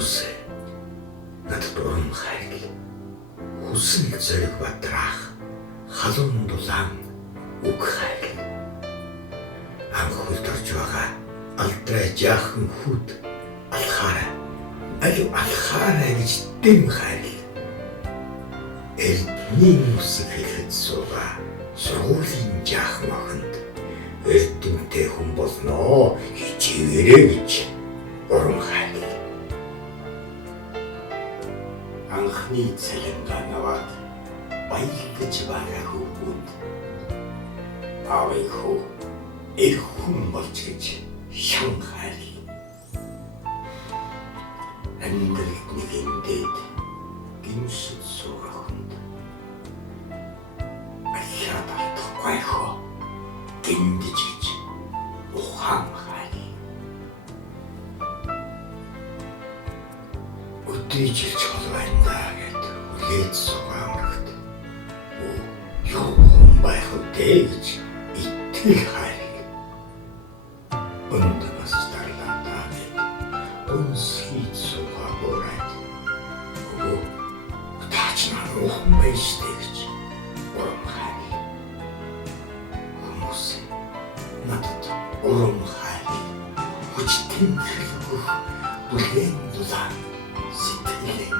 Хүмүүсээ надад урам хайрл. Хүсэл зориг бадраах халуун дулаан үг хайрл. Анх хөлд орж байгаа алдрай жаахан хүүд алхаарай. Алхаарай гэж дэм хайрл. Эрдний үсэг хэлэхэд суугаа сургуулийн жаахан охинд эрдэмтэй хүн болноо хичээгээрэй гэж урам хайрл. Анхны цалингаа наваад баялгаж байгаа хөвгүүд аавыг хөө эх хүн болж гэж шан хайрл. Амьдралд нэг эндээд гимшид суугаа хүнд ахиад алдахгүй хөө гиндэж гэж ухаан хайрл. Өдөөж ирж хол байна даа гэд үлээд суугаа амрагт юу хүн байх үдээ гэж итгэл хайрл. Өндөөс дарлаа даа гэд өнсхийд суугаа буураад таач нар ухаан байштай гэж урам хайрл. Хүмүүс надад урам хайрл. Хүч тэмхэл өгөх бүхэн дулаан сэтгэлээ